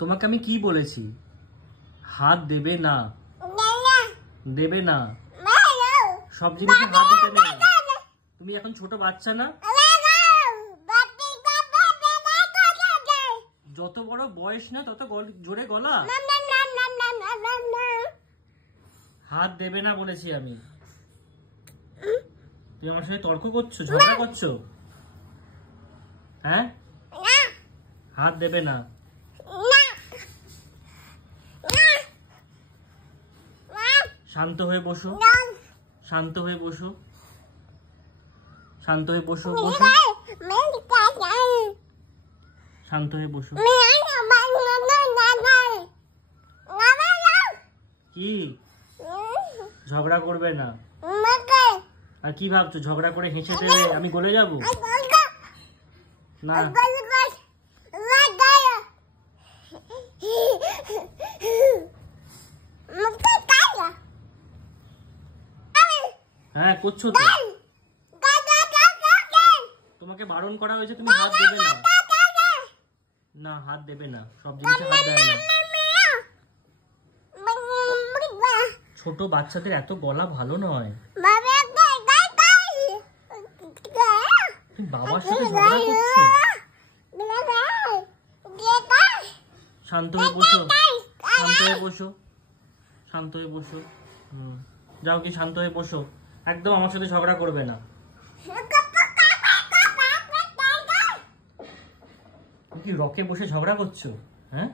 তোমাকে আমি কি বলেছি? হাত দেবে না, দেবে না, সব জিনিসে হাত দিতে নেই। তুমি এখন ছোট বাচ্চা না? যত বড় বয়স না তত জোরে গলা। হাত দেবে না বলেছি আমি। তুমি আমার সাথে তর্ক করছো, ঝগড়া করছো? হ্যাঁ, হাত দেবে না। শান্ত হয়ে বসো, শান্ত হয়ে বসো, শান্ত হয়ে বসো, বসো, শান্ত হয়ে বসো। কি ঝগড়া করবে না? আর কি ভাবছো, ঝগড়া করে হেসে দেবে আমি গলে যাবো? না, হ্যাঁ করছো তো। তোমাকে বারণ করা হয়েছে, তুমি হাত দেবে না। না, হাত দেবে না, সব জিনিসে হাত দেয় না। ছোট বাচ্চাদের এত গলা ভালো নয়। তুমি বাবার সাথে ঝগড়া করছো। শান্ত হয়ে বসো, শান্ত হয়ে বসো, শান্ত হয়ে বসো। যাও কি শান্ত হয়ে বসো, একদম আমার সাথে ঝগড়া করবে না। কি রকে বসে ঝগড়া করছো? হ্যাঁ,